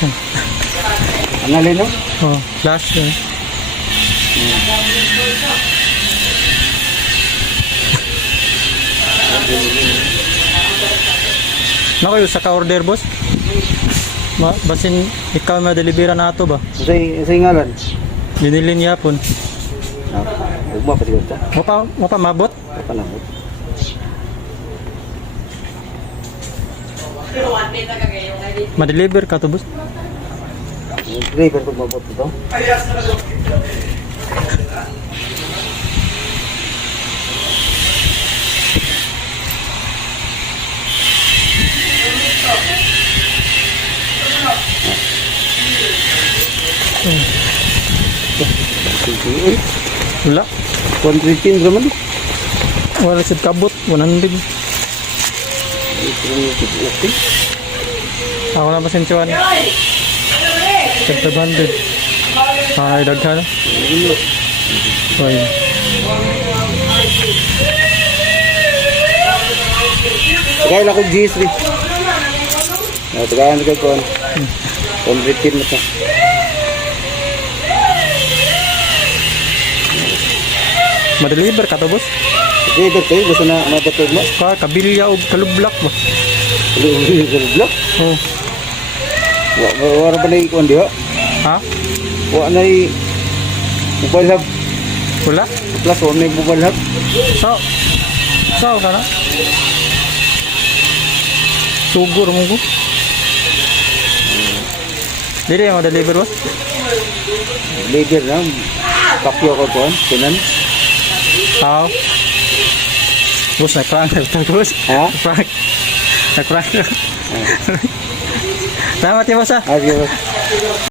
Ang alin no? Oh, flash yun. Nako yung sa ka-order boss. Basin ikaw ma-delivera na ito ba? Sa ngalan? Binili niya po. Huwag mo pa siguro ta. Mo pa mabot? Apa na mo? Ma-deliver ka to boss? Driver ko mabot ito. Wala. 115 naman. Wala siya kabot. 100. Ako na pasensyawan. 500. Ay, daghan. Ay. Kaya lang ko GS rin. Tagayan ka ko. 115 mo ta. Ma-deliver ka to boss? Driver kayo, gusto na mabatog mo. Kabilya o kalublak ba? Block? Oh. Wala ba na ikuan di ba? Ha? Wala na mobile hub. Wala? Plus wala na mobile hub. Sao ka na? Sugur mo ko. Dili mo deliver boss? Leader na. Kapyo ko po. Kunan. How? Boss, na-prank. Boss. Ha? Na-prank. Na-prank. Salamat ya boss ha. Adios.